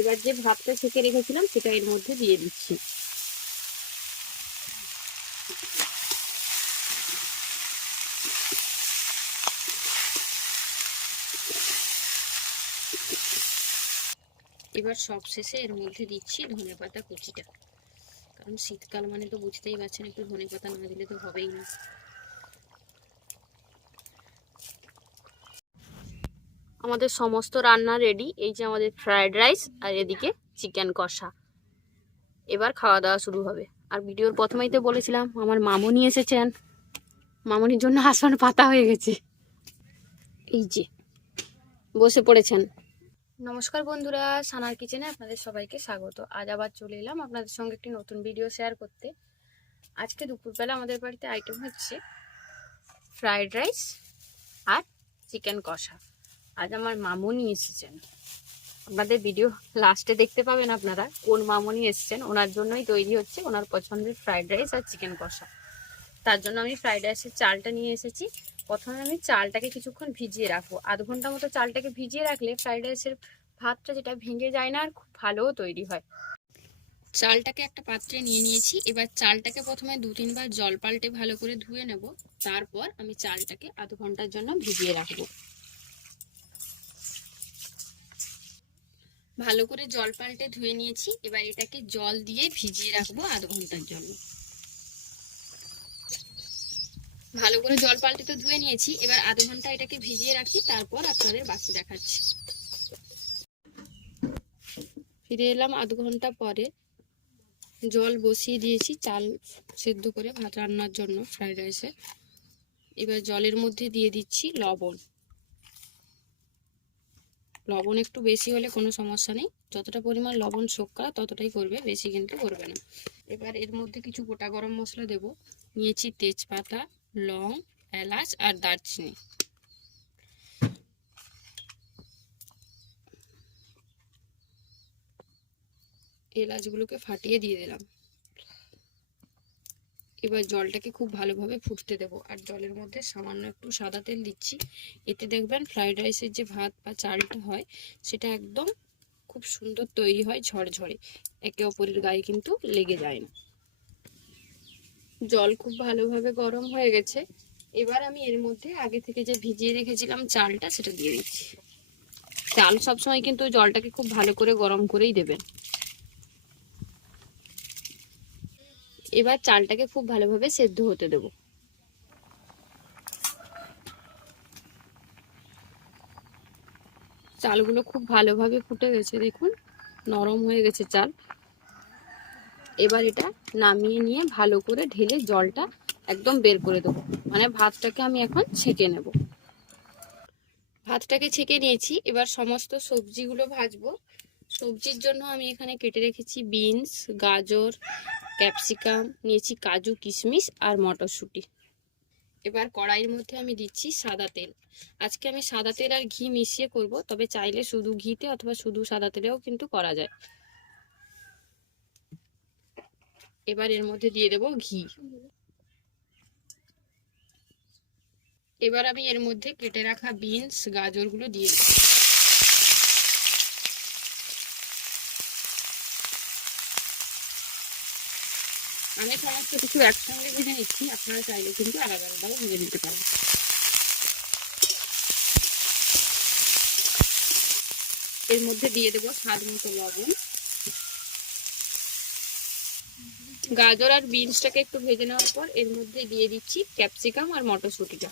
এবার যে ভাতটা ছেঁকে রেখেছিলাম সেটা এর মধ্যে দিয়ে দিচ্ছি। এবার সব শেষে এর মধ্যে দিচ্ছি ধনে পাতা কুচিটা। কারণ শীতকাল মানে তো বুঝতেই পারছেন, একটু ধনে পাতা না দিলে তো হবেই না। আমাদের সমস্ত রান্না রেডি এই যে আমাদের ফ্রায়েড রাইস আর এদিকে চিকেন কষা। এবার খাওয়া দাওয়া শুরু হবে। আর ভিডিওর প্রথমেই তো বলেছিলাম, আমার মামনি এসেছেন মামনির জন্য আসন পাতা হয়ে গেছে। এই যে, বসে পড়েছেন। নমস্কার বন্ধুরা, সানার কিচেনে আপনাদের সবাইকে স্বাগত। আজ আবার চলে এলাম আপনাদের সঙ্গে একটি নতুন ভিডিও শেয়ার করতে। আজকে দুপুরবেলা আমাদের বাড়িতে আইটেম হচ্ছে ফ্রায়েড রাইস আর চিকেন কষা। আজ আমার মামনি এসেছেন। আপনাদের ভিডিও লাস্টে দেখতে পাবেন আপনারা কোন মামনি এসেছেন। ওনার জন্যই তৈরি হচ্ছে ওনার পছন্দের ফ্রাইড রাইস আর চিকেন কষা। তার জন্য আমি ফ্রাইড রাইসের চালটা নিয়ে এসেছি। প্রথমে আমি চালটাকে কিছুক্ষণ ভিজিয়ে রাখব। আধ ঘণ্টা মতো চালটাকে ভিজিয়ে রাখলে ফ্রাইড রাইসের ভাতটা যেটা ভেঙে যায় না আর খুব ভালোও তৈরি হয়। চালটাকে একটা পাত্রে নিয়ে নিয়েছি। এবার চালটাকে প্রথমে দু তিনবার জল পাল্টে ভালো করে ধুয়ে নেব। তারপর আমি চালটাকে আধ ঘণ্টার জন্য ভিজিয়ে রাখব। ভালো করে জল পাল্টে ধুয়ে নিয়েছি। এবার এটাকে জল দিয়ে ভিজিয়ে রাখব আধ ঘণ্টার জন্য। ভালো করে জল পাল্টে তো ধুয়ে নিয়েছি। এবার আধ ঘণ্টা এটাকে ভিজিয়ে রাখি, তারপর আপনাদের বাকি দেখাচ্ছি। ফিরে এলাম আধ ঘণ্টা পরে। জল বসিয়ে দিয়েছি, চাল সেদ্ধ করে ভাত রান্নার জন্য, ফ্রাইড রাইসে। এবার জলের মধ্যে দিয়ে দিচ্ছি লবণ। লবণ একটু বেশি হলে কোনো সমস্যা নেই। যতটা পরিমাণ লবণ শোক করা ততটাই করবে, বেশি কিন্তু করবে না। এবার এর মধ্যে কিছু গোটা গরম মশলা দেব। নিয়েছি তেজপাতা, লং, এলাচ আর দারচিনি। এলাচগুলোকে ফাটিয়ে দিয়ে দিলাম। এবার জলটাকে খুব ভালোভাবে ফুটতে দেবো। আর জলের মধ্যে সামান্য একটু সাদা তেল দিচ্ছি। এতে দেখবেন ফ্রাইড রাইসের যে ভাত বা চালটা হয়, সেটা একদম খুব সুন্দর তৈরি হয় ঝরঝরে। একে অপরের গায়ে কিন্তু লেগে যায় না। জল খুব ভালোভাবে গরম হয়ে গেছে। এবার আমি এর মধ্যে আগে থেকে যে ভিজিয়ে রেখেছিলাম চালটা, সেটা দিয়ে দিচ্ছি। চাল সবসময় কিন্তু জলটাকে খুব ভালো করে গরম করেই দেবেন। এবার চালটাকে খুব ভালোভাবে সেদ্ধ হতে দেব। চালগুলো খুব ভালোভাবে ফুটে গেছে, দেখুন, নরম হয়ে গেছে চাল। এবার এটা নামিয়ে নিয়ে ভালো করে ঢেলে জলটা একদম বের করে দেবো মানে ভাতটাকে আমি এখন ছেঁকে নেব। ভাতটাকে ছেঁকে নিয়েছি, এবার সমস্ত সবজিগুলো ভাজবো। সবজির জন্য আমি এখানে কেটে রেখেছি বিনস, গাজর ক্যাপসিকাম নিয়েছি, কাজু, কিশমিশ আর মটরশুঁটি। এবার কড়াইয়ের মধ্যে আমি দিচ্ছি সাদা তেল। আজকে আমি সাদা তেল আর ঘি মিশিয়ে করব, তবে চাইলে শুধু ঘিতে অথবা শুধু সাদা তেলেও কিন্তু করা যায়। এবার এর মধ্যে দিয়ে দেব ঘি। এবার আমি এর মধ্যে কেটে রাখা বিনস, গাজরগুলো দিয়ে দেব। আমি সমস্ত কিছু একসঙ্গে ভেজে নিচ্ছি, আপনারা চাইলে কিন্তু আলাদা আলাদাও ভেজে নিতে পারেন। এর মধ্যে দিয়ে দেবো স্বাদ মতো লবণ। গাজর আর বিনসটাকে একটু ভেজে নেওয়ার পর এর মধ্যে দিয়ে দিচ্ছি ক্যাপসিকাম আর মটরশুঁটিটা।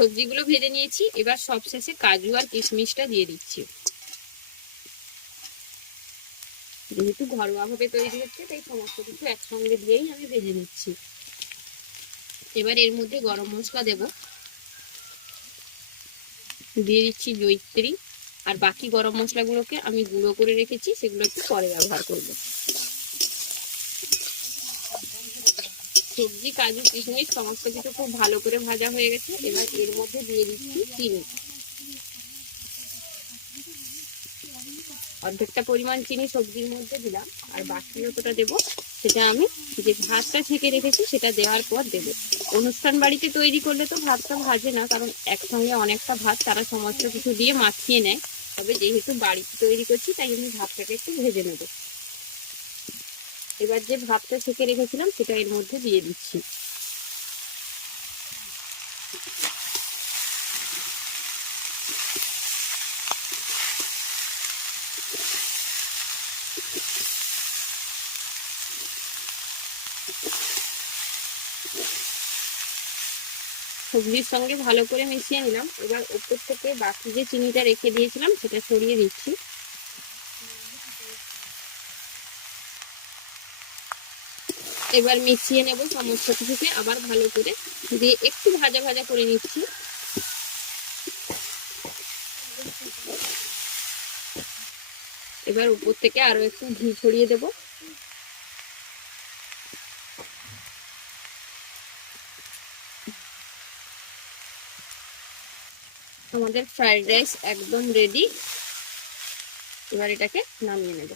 সবজিগুলো ভেজে নিয়েছি। এবার সবশেষে কাজু আর কিশমিশটা দিয়ে দিচ্ছি। যেহেতু ঘরোয়া ভাবে তৈরি হচ্ছে, তাই সমস্ত কিছু একসঙ্গে দিয়েই আমি ভেজে নিচ্ছি। এবার এর মধ্যে গরম মশলা দেব। দিয়ে দিচ্ছি জৈত্রী আর বাকি গরম মশলাগুলোকে আমি গুঁড়ো করে রেখেছি, সেগুলো একটু পরে ব্যবহার করব। সবজি, কাজু, কিশমিশ, সমস্ত কিছু খুব ভালো করে ভাজা হয়ে গেছে। এবার এর মধ্যে দিয়ে দিচ্ছি চিনি। অর্ধেকটা পরিমাণ চিনি সবজির মধ্যে দিলাম। আর বাকি যতটা দেবো, সেটা আমি যে ভাতটা ছেঁকে রেখেছি, সেটা দেওয়ার পর দেব। অনুষ্ঠান বাড়িতে তৈরি করলে তো ভাতটা ভাজে না, কারণ একসঙ্গে অনেকটা ভাত তারা সমস্ত কিছু দিয়ে মাখিয়ে নেয়। তবে যেহেতু বাড়িতে তৈরি করছি, তাই আমি ভাতটাকে একটু ভেজে নেব। এবার যে ভাতটা ছেঁকে রেখেছিলাম সেটা এর মধ্যে দিয়ে দিচ্ছি। সবজির সঙ্গে ভালো করে মিশিয়ে নিলাম। এবার উপর থেকে বাকি যে চিনিটা রেখে দিয়েছিলাম সেটা সরিয়ে দিচ্ছি। এবার মিশিয়ে নেব সমস্ত কিছুকে আবার ভালো করে দিয়ে একটু ভাজা ভাজা করে নিচ্ছি। এবার উপর থেকে আরও একটু ঘি ছড়িয়ে দেবো। আমাদের ফ্রাইড রাইস একদম রেডি এবার এটাকে নামিয়ে নেব।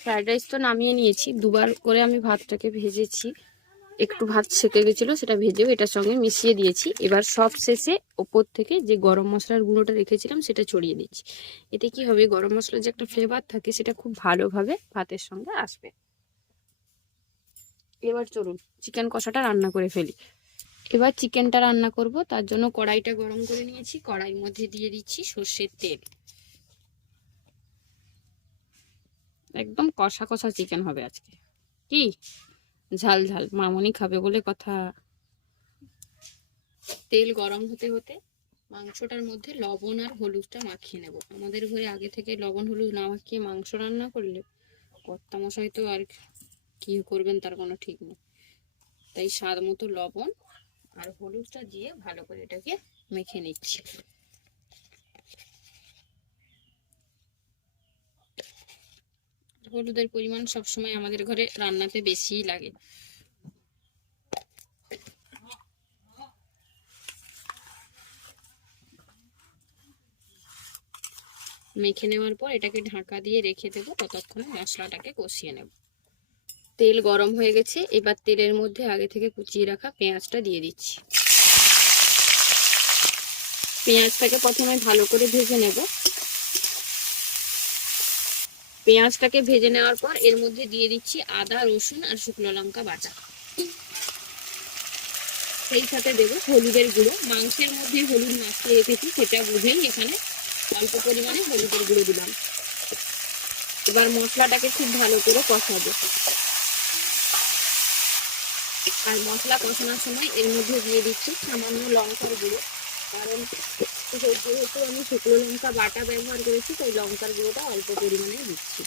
ফ্রাইড রাইস তো নামিয়ে নিয়েছি। দুবার করে আমি ভাতটাকে ভেজেছি। একটু ভাত সেকে গেছিল, সেটা ভেজেও এটার সঙ্গে মিশিয়ে দিয়েছি। এবার সব শেষে ওপর থেকে যে গরম মশলার গুঁড়োটা রেখেছিলাম, সেটা ছড়িয়ে দিয়েছি। এতে কি হবে, গরম মশলার যে একটা ফ্লেভার থাকে, সেটা খুব ভালোভাবে ভাতের সঙ্গে আসবে। এবার চলুন চিকেন কষাটা রান্না করে ফেলি। এবার চিকেনটা রান্না করব। তার জন্য কড়াইটা গরম করে নিয়েছি। কড়াইয়ের মধ্যে দিয়ে দিচ্ছি সর্ষের তেল। একদম কষা কষা চিকেন হবে আজকে। কি? ঝাল ঝাল, মামনি খাবে বলে কথা। তেল গরম হতে হতে মাংসটার মধ্যে লবণ আর হলুদটা মাখিয়ে নেব। আমাদের ঘরে আগে থেকে লবণ হলুদ না মাখিয়ে মাংস রান্না করলে কর্তা মশাই তো আর কি করবেন তার কোনো ঠিক নেই। তাই স্বাদ মতো লবণ আর হলুদটা দিয়ে ভালো করে এটাকে মেখে নিচ্ছি। হলুদের পরিমাণ সবসময় আমাদের ঘরে রান্নাতে বেশিই লাগে। মেখে নেওয়ার পর এটাকে ঢাকা দিয়ে রেখে দেবো, ততক্ষণে মশলাটাকে কষিয়ে নেব। তেল গরম হয়ে গেছে, এবার তেলের মধ্যে আগে থেকে কুচিয়ে রাখা পেঁয়াজটা দিয়ে দিচ্ছি। পেঁয়াজটাকে প্রথমে ভালো করে ভেজে নেব। পেঁয়াজটাকে ভেজে নেওয়ার পর এর মধ্যে দিয়ে দিচ্ছি আদা, রসুন আর শুকনো লঙ্কা বাটা। সেই সাথে দেবো হলুদের গুঁড়ো। মাংসের মধ্যে হলুদ মাখিয়ে রেখেছি, সেটা বুঝেই এখানে অল্প পরিমাণে হলুদের গুঁড়ো দিলাম। এবার মশলাটাকে খুব ভালো করে কষাবো। আর মশলা কষানোর সময় এর মধ্যে দিয়ে দিচ্ছি সামান্য লঙ্কার গুঁড়ো, কারণ যেহেতু আমি শুকনো লঙ্কা বাটা ব্যবহার করেছি, তাই লঙ্কার গুঁড়োটা অল্প পরিমাণে দিচ্ছি।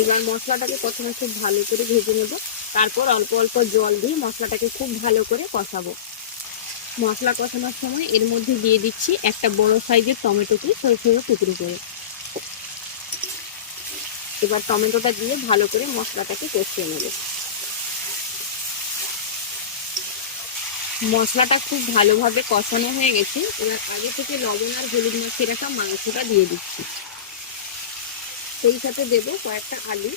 এবার মশলাটাকে প্রথমে খুব ভালো করে ভেজে নেব। তারপর অল্প অল্প জল দিয়ে মশলাটাকে খুব ভালো করে কষাবো। মশলা কষানোর সময় এর মধ্যে দিয়ে দিচ্ছি একটা বড় সাইজের টমেটোকে ছোটো ছোটো টুকরো করে। এবার টমেটোটা দিয়ে ভালো করে মশলাটাকে কষিয়ে নেব। মশলাটা খুব ভালোভাবে কষানো হয়ে গেছে। এবার আগে থেকে লবণ আর হলুদ মাখিয়ে রাখা মাংসটা দিয়ে দিচ্ছি। সেই সাথে দেবো কয়েকটা আলু।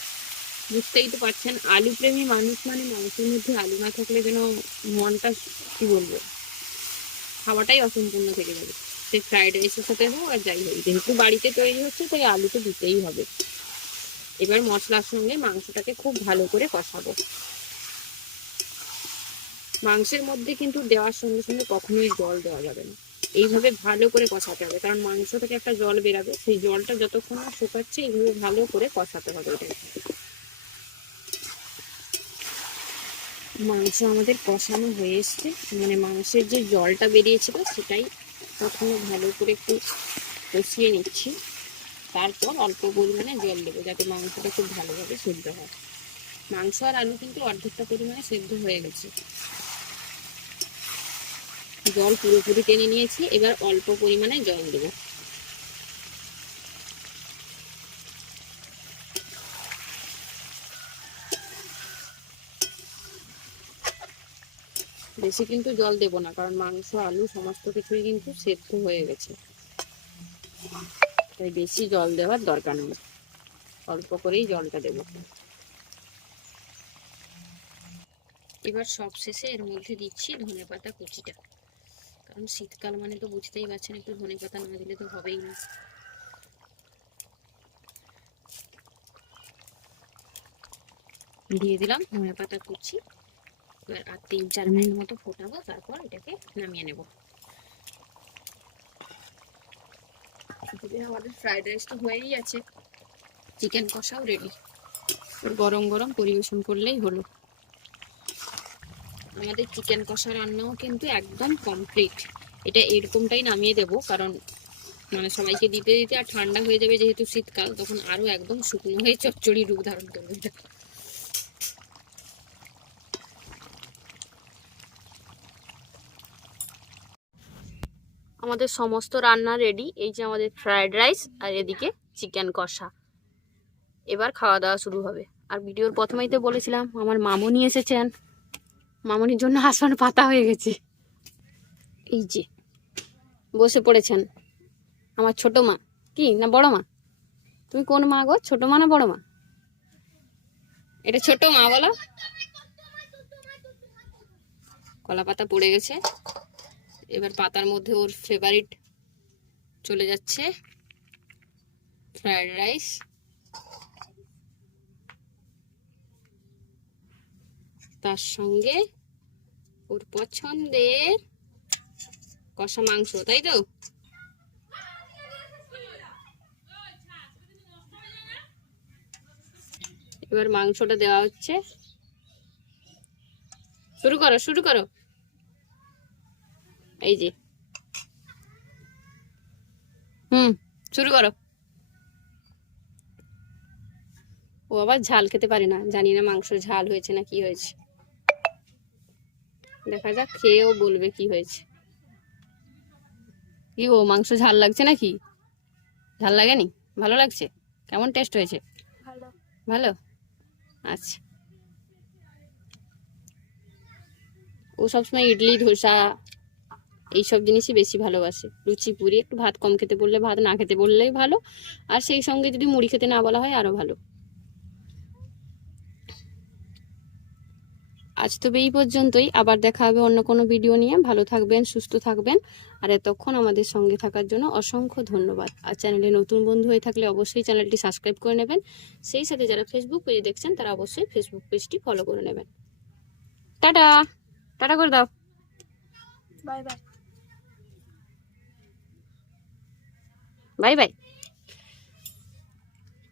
বুঝতেই তো পারছেন আলু প্রেমী মানুষ মানে মাংসের মধ্যে আলু না থাকলে যেন মনটা কি বলব? খাওয়াটাই অসম্পূর্ণ থেকে যাবে। সে ফ্রাইড রাইসের সাথে হোক আর যাই হোক, যেহেতু বাড়িতে তৈরি হচ্ছে, তাই আলু তো দিতেই হবে। এবার মশলার সঙ্গে মাংসটাকে খুব ভালো করে কষাবো। মাংসের মধ্যে কিন্তু দেওয়ার সঙ্গে সঙ্গে কখনোই জল দেওয়া যাবে না। এইভাবে ভালো করে কষাতে হবে, কারণ মাংস থেকে একটা জল বেরাবে, সেই জলটা যতক্ষণ না শুকাচ্ছে এইভাবে ভালো করে কষাতে হবে এটাকে মাংস আমাদের কষানো হয়ে এসছে। মানে মাংসের যে জলটা বেরিয়েছিল সেটাই প্রথমে ভালো করে একটু কষিয়ে নিচ্ছি। তারপর অল্প পরিমাণে জল দেবো যাতে মাংসটা খুব ভালোভাবে সেদ্ধ হয়। মাংস আর আলু কিন্তু অর্ধেকটা পরিমাণে সেদ্ধ হয়ে গেছে। জল পুরোপুরি টেনে নিয়েছি, এবার অল্প পরিমাণে জল দেবো। বেশি কিন্তু জল দেব না, কারণ মাংস, আলু সমস্ত কিছুই কিন্তু সেদ্ধ হয়ে গেছে। তাই বেশি জল দেওয়ার দরকার নেই। অল্প করেই জলটা দেব। এবার সব শেষে এর মধ্যে দিচ্ছি ধনে পাতা কুচিটা। কারণ শীতকাল মানে তো বুঝতেই পারছেন, একটু ধনে পাতা না দিলে তো হবেই না। দিয়ে দিলাম ধনে পাতা কুচি। এবার আর তিন চার মিনিট মতো ফোটাবো, তারপর এটাকে নামিয়ে নেব। আমাদের ফ্রাইড রাইস তো হয়েই আছে। চিকেন কষাও রেডি গরম গরম পরিবেশন করলেই হলো। আমাদের চিকেন কষা রান্নাও কিন্তু একদম কমপ্লিট এটা এরকমটাই নামিয়ে দেব, কারণ মানে সবাইকে দিতে দিতে আর ঠান্ডা হয়ে যাবে যেহেতু শীতকাল, তখন আরও একদম শুকনো হয়ে চচ্চড়ি রূপ ধারণ করবে। আমাদের সমস্ত রান্না রেডি এই যে আমাদের ফ্রায়েড রাইস আর এদিকে চিকেন কষা। এবার খাওয়া দাওয়া শুরু হবে। আর ভিডিওর প্রথমেই তো বলেছিলাম, আমার মামনি এসেছেন। মামনির জন্য আসন পাতা হয়ে গেছে। এই যে, বসে পড়েছেন। আমার ছোট মা। কি না বড় মা? তুমি কোন মা গো? ছোট মা না বড় মা? এটা ছোট মা বলো। কলা পাতা পড়ে গেছে। এবার পাতার মধ্যে ওর ফেভারিট চলে যাচ্ছে ফ্রাইড রাইস তার সঙ্গে ওর পছন্দের কষা মাংস, তাই তো? এবার মাংসটা দেওয়া হচ্ছে। শুরু করো শুরু করো। এই যে। হুম শুরু করো। ও আবার ঝাল খেতে পারে না জানি না মাংস ঝাল হয়েছে না কি হয়েছে। দেখা যাক খেয়েও বলবে কি হয়েছে। কি ও মাংস ঝাল লাগছে নাকি? ঝাল লাগেনি? ভালো লাগছে? কেমন টেস্ট হয়েছে? ভালো? আচ্ছা। ও সবসময় ইডলি ধোসা এইসব জিনিসই বেশি ভালোবাসে। লুচি, পুরি, একটু ভাত কম খেতে বললে ভাত, না খেতে বললেই ভালো। আর সেই সঙ্গে যদি মুড়ি খেতে না বলা হয়, আরও ভালো। আজ তবে এই পর্যন্তই। আবার দেখা হবে অন্য কোনো ভিডিও নিয়ে। ভালো থাকবেন, সুস্থ থাকবেন। আর এতক্ষণ আমাদের সঙ্গে থাকার জন্য অসংখ্য ধন্যবাদ। আর চ্যানেলে নতুন বন্ধু হয়ে থাকলে অবশ্যই চ্যানেলটি সাবস্ক্রাইব করে নেবেন। সেই সাথে যারা ফেসবুক পেজে দেখছেন, তারা অবশ্যই ফেসবুক পেজটি ফলো করে নেবেন। টাটা! টাটা করে দাও। Bye bye. Bye bye